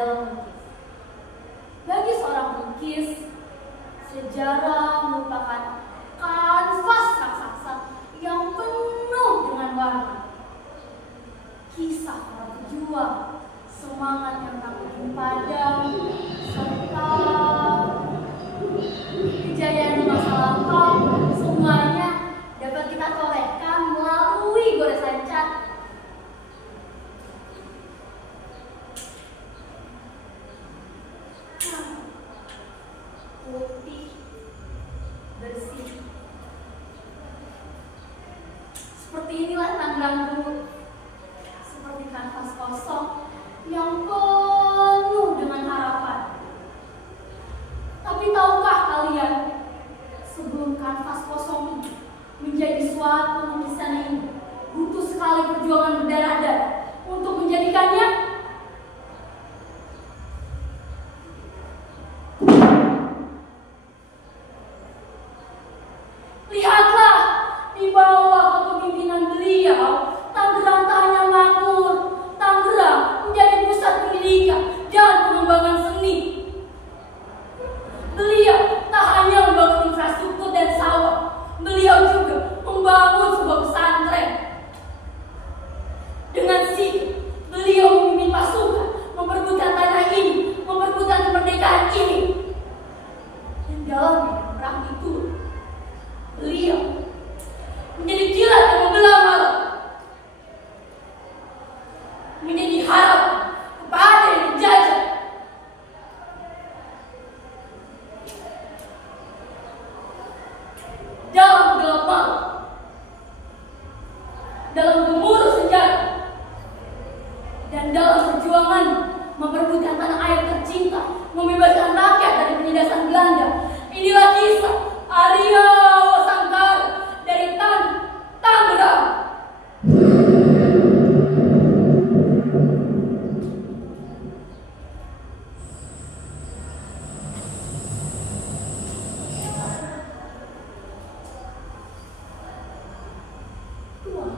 adalah melukis. Bagi seorang pelukis, sejarah merupakan kanvas raksasa yang penuh dengan warna. Kisah para pejuang, semangat yang tak padam, serta kejayaan di masa lampau, semuanya dapat kita torehkan melalui goresan cat. Putih, bersih. Seperti inilah Tangerang dulu, seperti kanvas kosong yang penuh dengan harapan. Tapi tahukah kalian, sebelum kanvas kosong itu menjadi suatu lukisan ini, butuh sekali perjuangan berdarah-darah untuk menjadikannya. Lihatlah, di bawah kepemimpinan beliau, Tangerang tak hanya makmur, Tangerang menjadi pusat pendidikan dan pengembangan seni. Beliau tak hanya membangun infrastruktur dan sawah, beliau juga membangun sebuah pesantren. Dengan sigap, beliau memimpin pasukan, memperebutkan tanah ini, memperebutkan kemerdekaan ini. Dan dalam perang itu, beliau menjadi kilat yang membelah malam, menjadi harap kepada yang menjajah. Dalam gelap malam, dalam gemuruh sejarah, dan dalam perjuangan memperebutkan tanah air tercinta, membebaskan rakyat dari penindasan Belanda, inilah kisah Arya Wasangkara dari Tangerang. Tuan,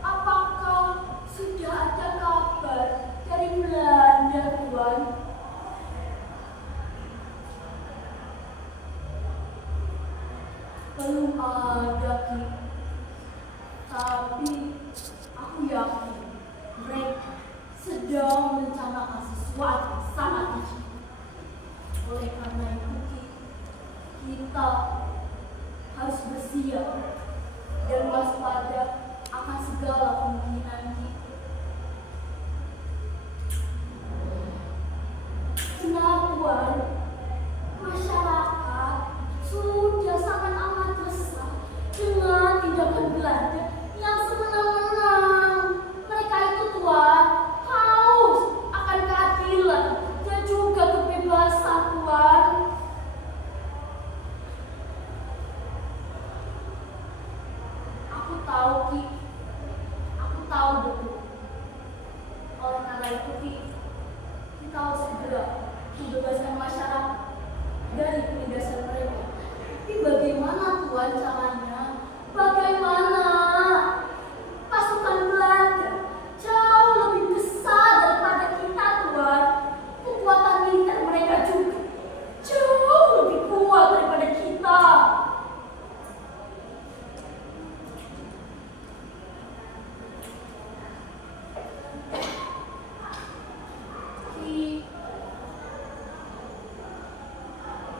apakah sudah ada kabar dari Belanda, Tuan? Belum ada, Ki. Tapi aku yakin mereka sedang merencanakan sesuatu yang sangat kecil. Oleh karena itu, Ki, kita harus bersiap dan waspada akan segala kemungkinan, Ki. Benar, Tuan. Masyarakat sudah sangat amat resah dengan tindakan Belanda yang semenang-menang. Mereka itu, Tuan, haus akan keadilan dan juga kebebasan, Tuan. Aku tahu, Ki. Aku tahu betul. Oleh karena itu, Ki, kita harus segera membebaskan masyarakat dari penindasan mereka. Tapi bagaimana, Tuan, caranya? Bagaimana? Pasukan Belanda jauh lebih besar daripada kita, Tuan. Kekuatan militer mereka juga jauh lebih kuat daripada kita.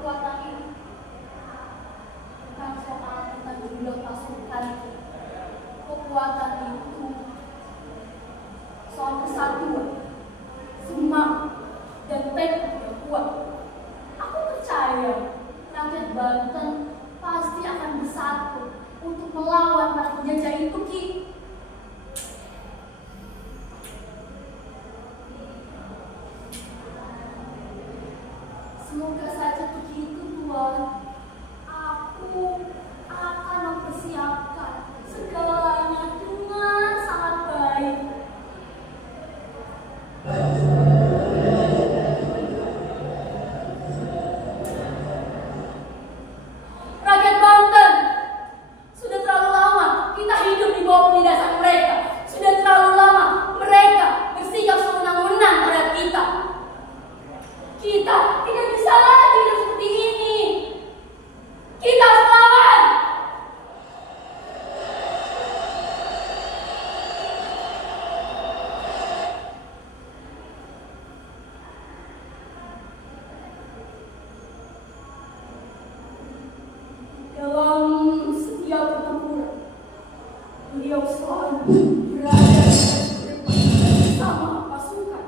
Kekuatan ini bukan soal tentang jumlah pasukan. Kekuatan itu soal kesatuan, semangat, dan tekad yang kuat. Aku percaya rakyat Banten pasti akan bersatu untuk melawan para penjajah itu, Ki. Semoga saja begitu, Tuan. Aku akan mempersiapkan segalanya dengan sangat baik. Rakyat Banten, sudah terlalu lama kita hidup di bawah penindasan mereka. Sudah terlalu lama mereka bersikap sewenang-wenang terhadap kita. Kita tidak bisa lagi hidup seperti ini. Kita harus melawan. Dalam setiap pertempuran, beliau selalu berada di depan bersama pasukan.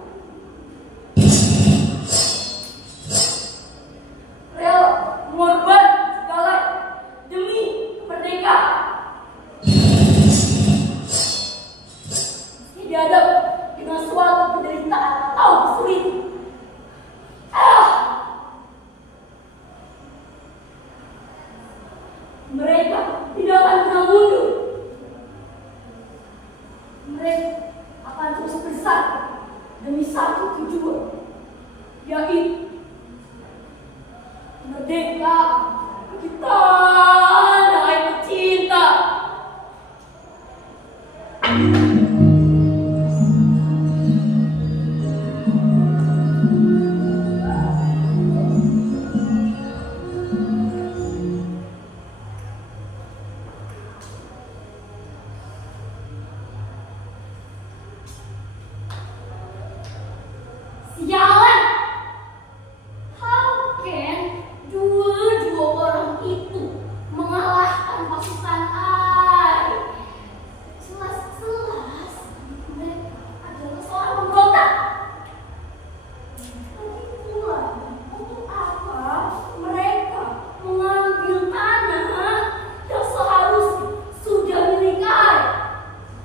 Rela mengorbankan segala demi kemerdekaan. Meski dihadap dengan suatu penderitaan atau kesulitan. Mereka tidak akan pernah mundur. Mereka akan terus bersatu demi satu tujuan, yaitu merdeka bagi tanah air tercinta. Sialan! How can dua orang itu mengalahkan pasukan AI? Jelas-jelas mereka adalah seorang pemberontak. Lagi pula, untuk apa mereka mengambil tanah yang seharusnya sudah milik AI?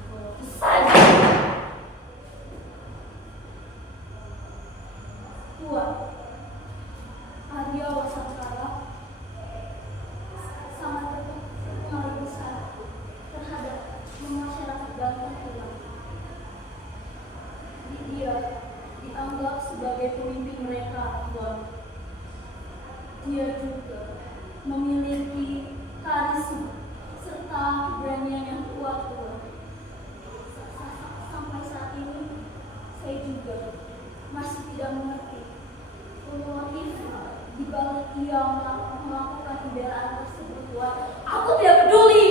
Tentu saja. Tuan, Arya Wasangkala sangat berpengaruh besar terhadap masyarakat Banten Tuan. Dia dianggap sebagai pemimpin mereka, Tuan. Dia juga memiliki karisma serta keberanian yang kuat, Tuan. Sampai saat ini, saya juga masih tidak mengerti motif di balik ia melakukan pembelaan tersebut, Tuan. Aku tidak peduli.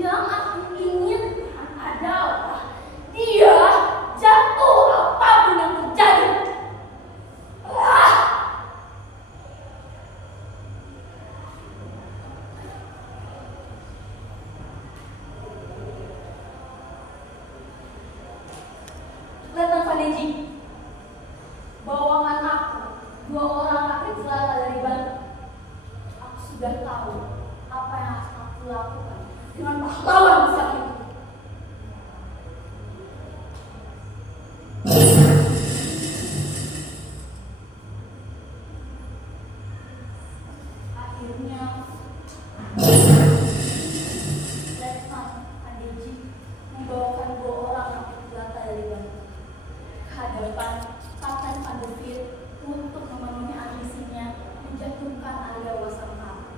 Yang aku inginkan adalah dia jatuh apapun yang terjadi. Letnan Vaneji, bawangan aku, 2 orang rakyat jelata dari Banten. Aku sudah tahu apa yang harus aku lakukan dengan pahlawan besar itu. Akhirnya, Letnan Vaneji membawakan 2 orang rakyat jelata dari Banten ke hadapan Kapten Van der Veer untuk memenuhi ambisinya menjatuhkan Arya Wasangkala.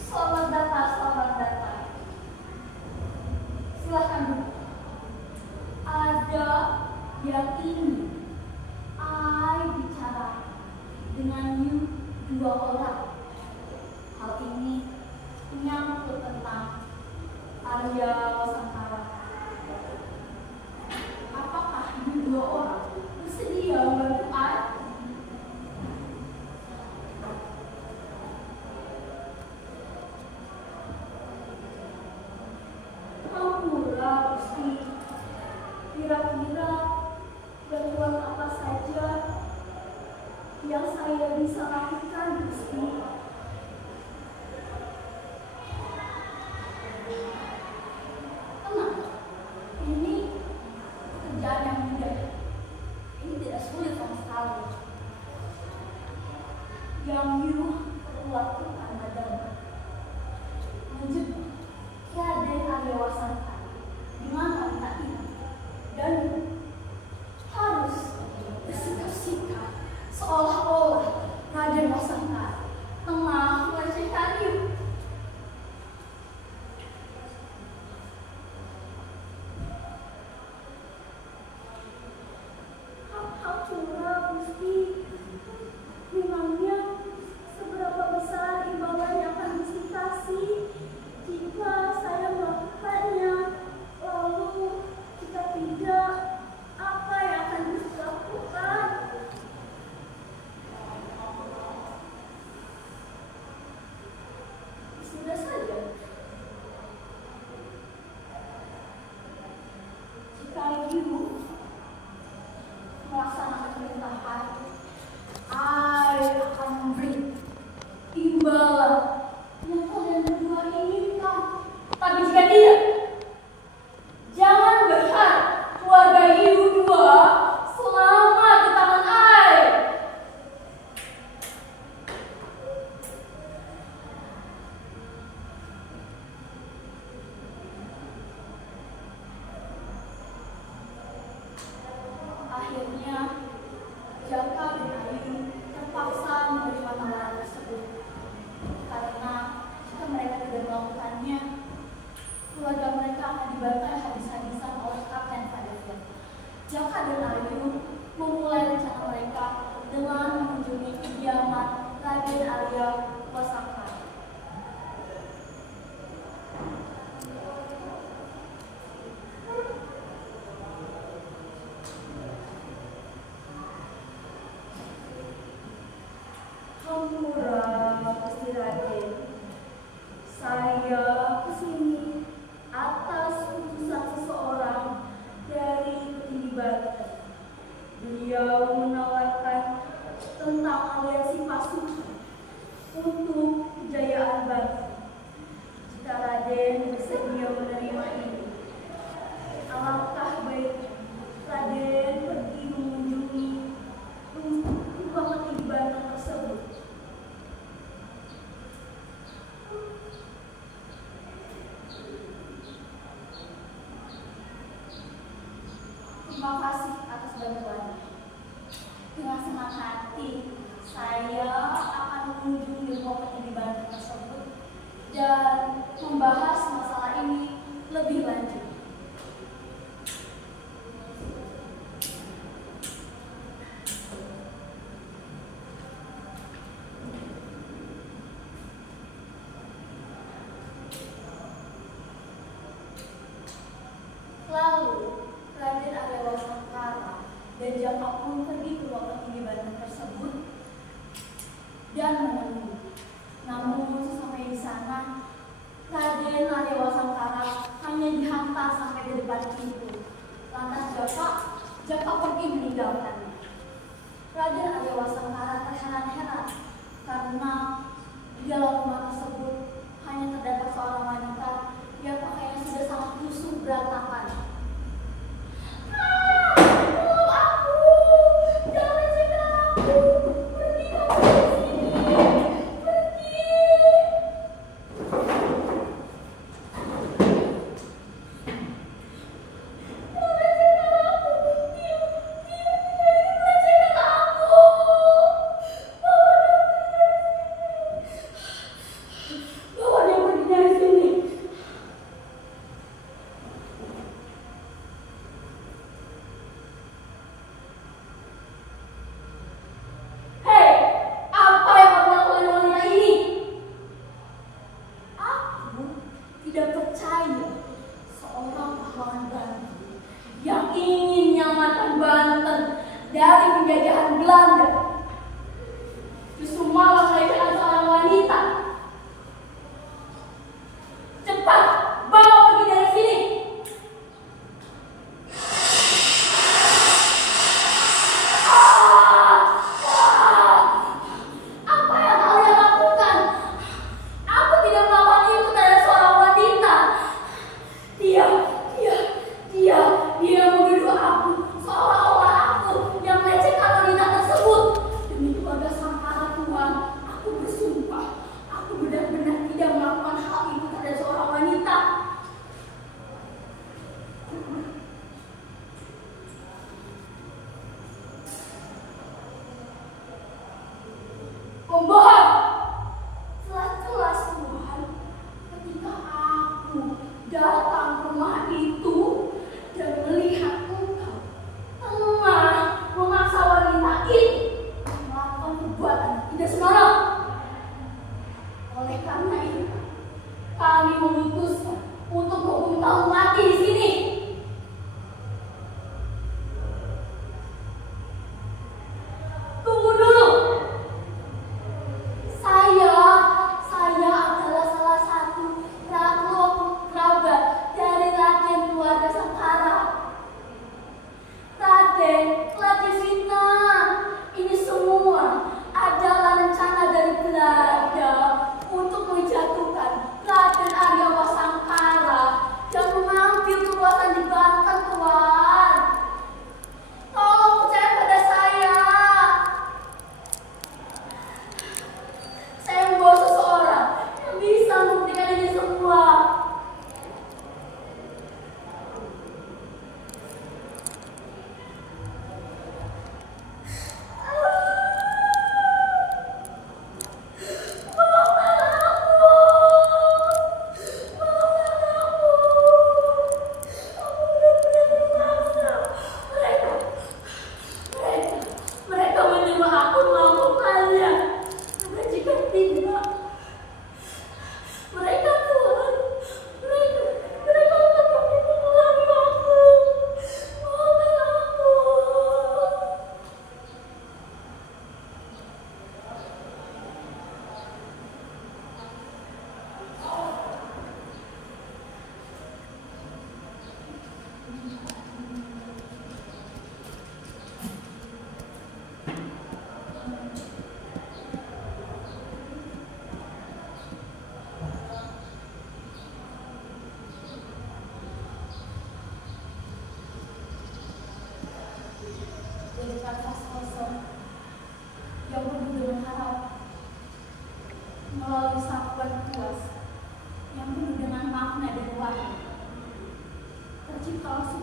Selamat datang, selamat datang. Silahkan duduk. Ada yang ingin I gembala yang kalian berdua inginkan. Tapi jika tidak, jangan berharap keluarga ibu dua selamat di tangan air. Akhirnya, Jaka dan Ayu terpaksa menerima tawaran tersebut karena jika mereka tidak melakukannya, keluarga mereka akan dibantai habis-habisan oleh Kapten Vanderbilt. Jaka dan Ayu memulai rencana mereka dengan mengunjungi kediaman Raden Arya Wasangkara. Hampura Gusti Raden, saya kesini atas utusan seseorang dari petinggi Banten. Beliau menawarkan tentang aliansi pasukan untuk kejayaan Banten. Jika Raden bersedia menerima ini, alangkah baiknya Raden pergi mengunjungi rumah petinggi Banten tersebut. Terima kasih atas bantuannya. Dengan senang hati, saya akan mengunjungi rumah petinggi Banten tersebut dan membahas masalah ini lebih lanjut. Lalu, Raden Arya Wasangkara dan Jaka pun pergi ke rumah petinggi Banten tersebut dan menemui. Namun sesampai di sana, Raden Arya Wasangkara hanya dihantar sampai ke depan pintu. Lantas Jaka pergi meninggalkannya. Raden Arya Wasangkara terheran-heran karena di dalam rumah tersebut hanya terdapat seorang wanita yang pakaiannya sudah sangat lusuh berantakan. Dari penjajahan Belanda, justru malah melahirkan seorang wanita. Cepat, bawa pergi dari sini. Apa yang kalian lakukan? Aku tidak melakukan itu terhadap seorang wanita. Dia menuduh aku seolah-olah aku yang melecehkan wanita tersebut. Demi keluarga Sangkara Tuhan, aku bersumpah, aku benar-benar tidak melakukan hal itu terhadap seorang wanita. Pembohong! Jelas-jelas Tuhan, ketika aku datang ke rumah itu dan melihat engkau tengah memaksa wanita ini melakukan perbuatan tidak senonoh. Oleh karena itu, kami memutuskan untuk menghukum kau mati di sini. Tunggu dulu.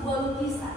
sebuah lukisan